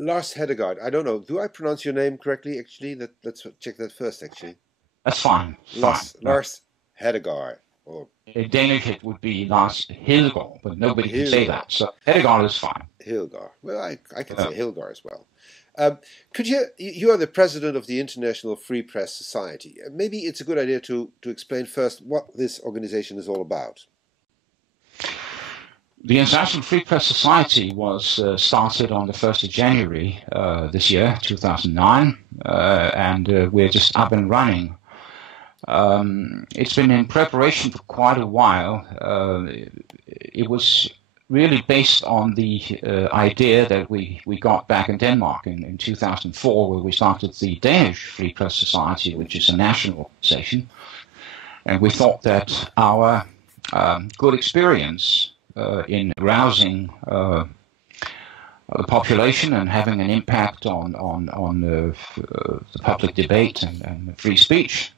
Lars Hedegaard. I don't know. Do I pronounce your name correctly? Actually, let's check that first. Actually, That's fine. Fine. Lars Hedegaard. Or In Danish, it would be Lars Hedegaard, but nobody can say Hedegaard. that. So Hedegaard is fine. Hilgar. Well, I can say Hilgar as well. Could you are the president of the International Free Press Society. Maybe it's a good idea to explain first what this organization is all about. The International Free Press Society was started on the 1st of January this year, 2009, and we're just up and running. It's been in preparation for quite a while. It was really based on the idea that we got back in Denmark in 2004, where we started the Danish Free Press Society, which is a national organization. And we thought that our good experience in arousing the population and having an impact on the public debate and free speech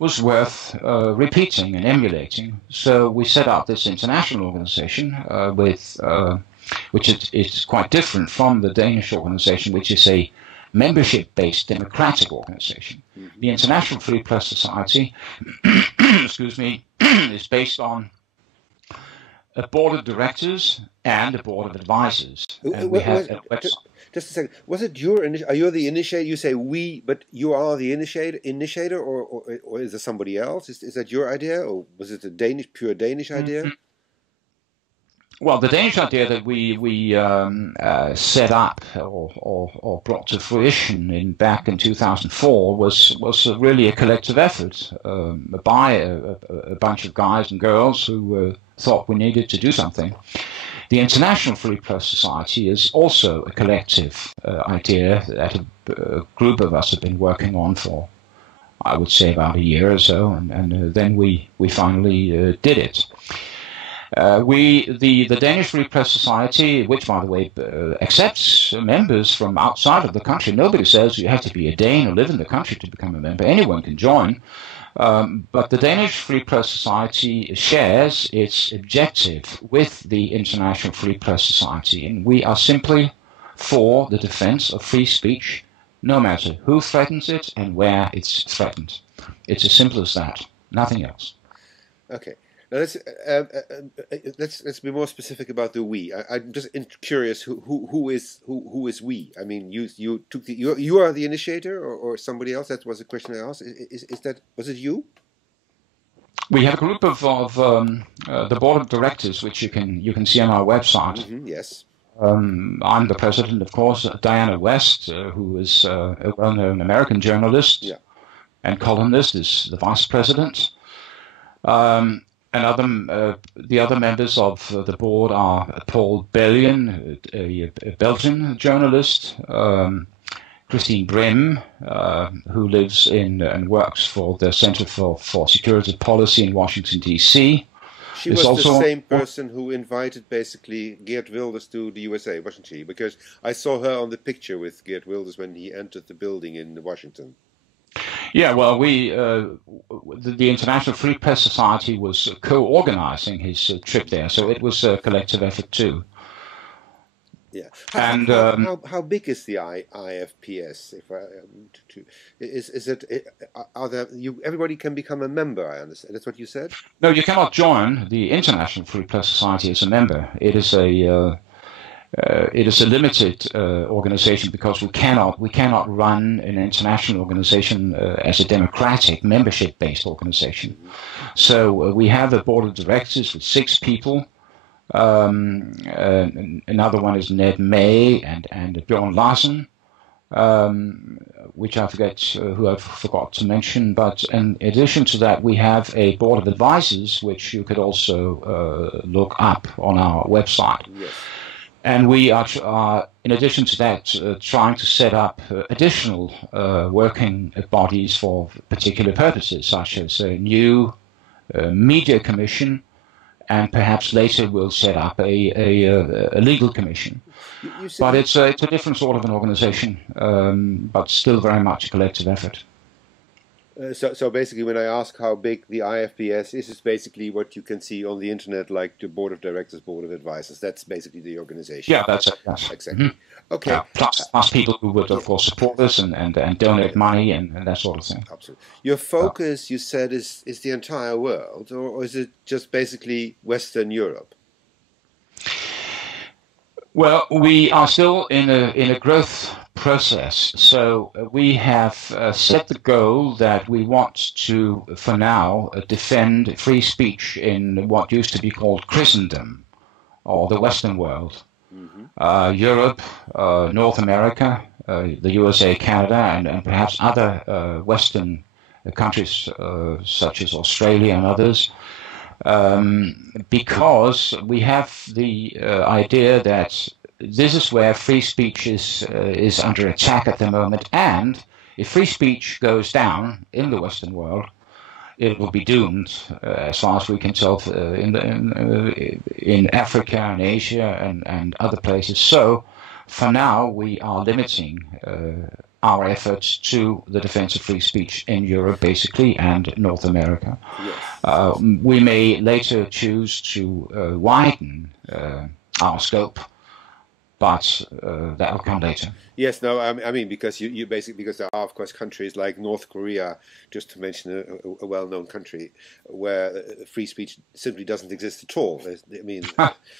was worth repeating and emulating. So we set up this international organization which is quite different from the Danish organization, which is a membership-based democratic organization. Mm-hmm. The International Free Press Society excuse me, is based on a board of directors and a board of advisors. And we have a website. Just a second. Was it your initiative? Are you the initiator? You say we, but you are the initiator, or is there somebody else? Is that your idea, or was it a pure Danish idea? Mm-hmm. Well, the Danish idea that we set up or brought to fruition back in 2004 was really a collective effort by a bunch of guys and girls who thought we needed to do something. The International Free Press Society is also a collective idea that a group of us have been working on for, I would say, about a year or so, and then we finally did it. The Danish Free Press Society, which, by the way, accepts members from outside of the country. Nobody says you have to be a Dane or live in the country to become a member. Anyone can join. But the Danish Free Press Society shares its objective with the International Free Press Society, and we are simply for the defense of free speech, no matter who threatens it and where it's threatened. It's as simple as that. Nothing else. Okay. Now let's be more specific about the we. I'm just curious who is we? I mean, you are the initiator, or somebody else? That was a question I asked. Was it you? We have a group of the board of directors, which you can see on our website. Mm-hmm, yes. I'm the president, of course. Diana West, who is a well-known American journalist and columnist, is the vice president. The other members of the board are Paul Bellion, a Belgian journalist, Christine Brim, who lives in and works for the Center for Security Policy in Washington, D.C. She was also the same person who invited, basically, Geert Wilders to the USA, wasn't she? Because I saw her on the picture with Geert Wilders when he entered the building in Washington. Yeah, well, the International Free Press Society was co-organizing his trip there, so it was a collective effort too. Yeah, and how big is the IFPS? Everybody can become a member? I understand. That's what you said. No, you cannot join the International Free Press Society as a member. It is a limited organization because we cannot run an international organization as a democratic membership-based organization. Mm-hmm. So we have a board of directors with 6 people. Another one is Ned May and Bjorn Larsen, which I forgot to mention. But in addition to that, we have a board of advisors, which you could also look up on our website. Yes. And we are, in addition to that, trying to set up additional working bodies for particular purposes, such as a new media commission, and perhaps later we'll set up a legal commission. But it's a different sort of an organization, but still very much a collective effort. So basically, when I ask how big the IFPS is, it's basically what you can see on the internet, like the board of directors, board of advisors. That's basically the organization. Yeah, that's it. Yes. Exactly. Okay. Plus people who would, of Yeah. course, support us and donate Yeah. money and that sort of thing. Absolutely. Your focus, you said, is the entire world, or is it just basically Western Europe? Well, we are still in a growth process. So we have set the goal that we want to, for now, defend free speech in what used to be called Christendom, or the Western world. Europe, North America, the USA, Canada, and perhaps other Western countries such as Australia and others. Because we have the idea that this is where free speech is under attack at the moment, and if free speech goes down in the Western world, it will be doomed, as far as we can tell, in Africa and Asia and other places. So, for now, we are limiting our efforts to the defense of free speech in Europe, basically, and North America. Yes. We may later choose to widen our scope, but that will come later. Yes, no, I mean, because you basically, because there are, of course, countries like North Korea, just to mention a well-known country, where free speech simply doesn't exist at all. I mean,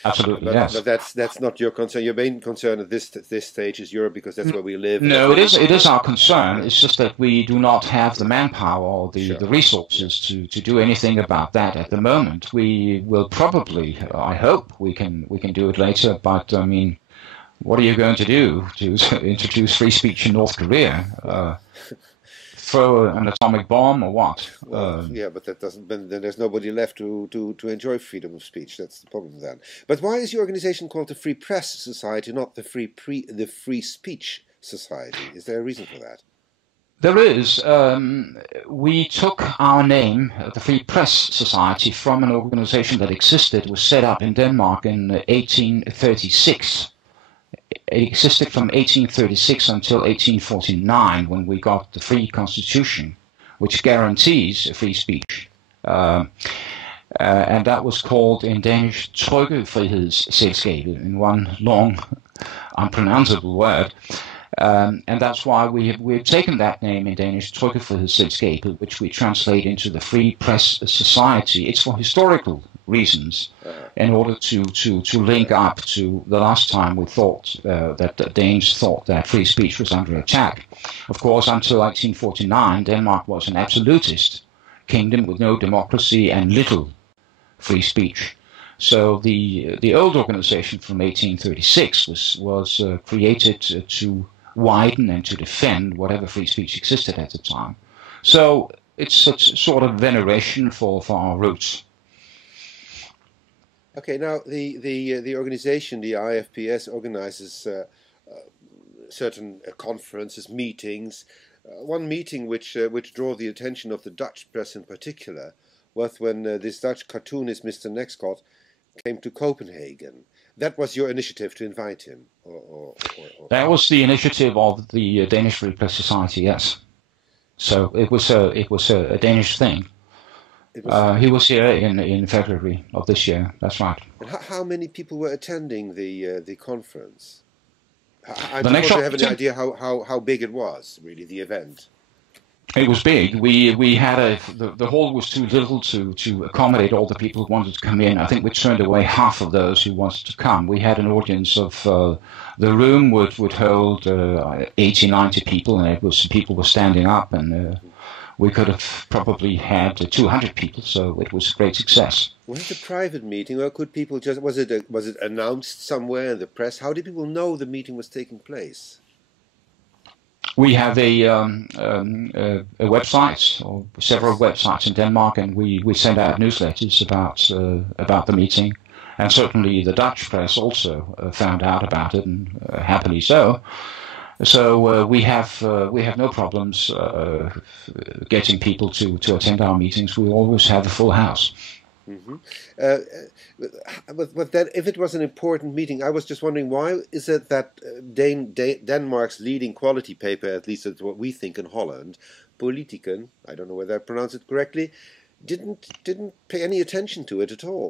absolutely, but, yes. But that's not your concern. Your main concern at this stage is Europe, because that's where we live. No, it is our concern. It's just that we do not have the manpower or the resources to do anything about that at the moment. We will probably, I hope, we can do it later. But I mean, what are you going to do to introduce free speech in North Korea? Throw an atomic bomb or what? Well, yeah, but that doesn't. Then there's nobody left to enjoy freedom of speech. That's the problem then. But why is your organization called the Free Press Society, not the Free Speech Society? Is there a reason for that? There is. We took our name, the Free Press Society, from an organization that existed, was set up in Denmark in 1836. It existed from 1836 until 1849, when we got the free constitution, which guarantees free speech. And that was called in Danish Trykkefrihedsselskabet, in one long, unpronounceable word. And that's why we've taken that name in Danish, Trykkefrihedsselskabet, which we translate into the Free Press Society. It's for historical reasons, in order to link up to the last time we thought that the Danes thought that free speech was under attack. Of course, until 1849, Denmark was an absolutist kingdom with no democracy and little free speech. So the old organization from 1836 was created to widen and to defend whatever free speech existed at the time. So it's a sort of veneration for our roots. Okay, now the organization, the IFPS, organizes certain conferences, meetings. One meeting which drew the attention of the Dutch press in particular was when this Dutch cartoonist, Mr. Nexcott, came to Copenhagen. That was your initiative to invite him? That was the initiative of the Danish Free Press Society, yes. So it was a Danish thing. He was here in February of this year. That's right. And how many people were attending the conference? I just want to have an idea how big it was, really, the event. It was big. We had the hall was too little to accommodate all the people who wanted to come in. I think we turned away half of those who wanted to come. We had an audience of the room would hold 80, 90 people, and people were standing up, and we could have probably had 200 people. So it was a great success. Was it a private meeting, or could people just was it announced somewhere in the press? How did people know the meeting was taking place? We have a website, or several websites in Denmark, and we send out newsletters about the meeting. And certainly the Dutch press also found out about it, and happily so. So we have no problems getting people to attend our meetings. We always have a full house. Mm-hmm. But then, if it was an important meeting, I was just wondering, why is it that Denmark's leading quality paper, at least that's what we think in Holland, Politiken, I don't know whether I pronounced it correctly, didn't pay any attention to it at all.